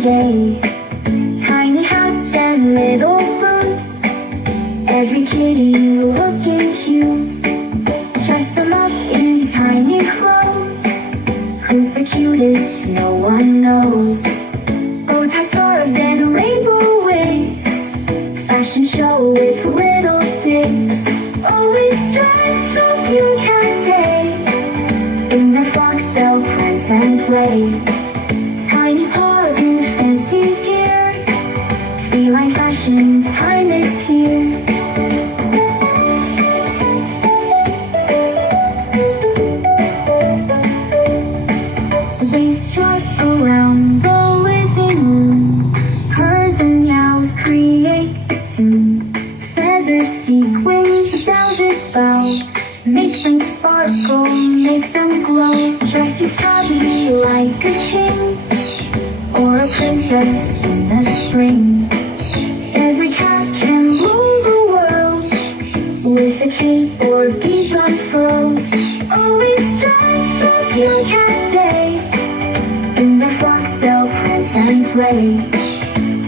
day. Tiny hats and little boots, every kitty looking cute. Dress them up in tiny clothes, who's the cutest? No one knows. Bow tie scarves and rainbow wigs, fashion show with little digs. Always dress up your cat day, in their frocks they'll prance and play. Tiny paws in fancy gear, feline fashion time is here. They strut around the living room, purrs and meows create a tune. Feather sequins, velvet bow, make them sparkle, make them glow. Dress your tabby like a king, or a princess in the spring. Every cat can rule the world, with a cape or beads on furls. Always dress up your cat day, in their frocks they'll prance and play.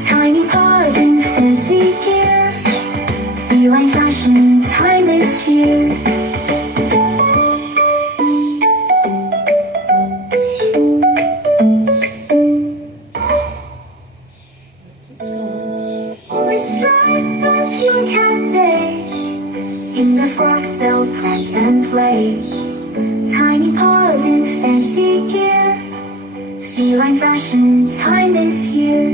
Tiny paws in fancy gear, feline fashion time is here. Dress up your cat day, in their frocks they'll prance and play. Tiny paws in fancy gear, feline fashion time is here.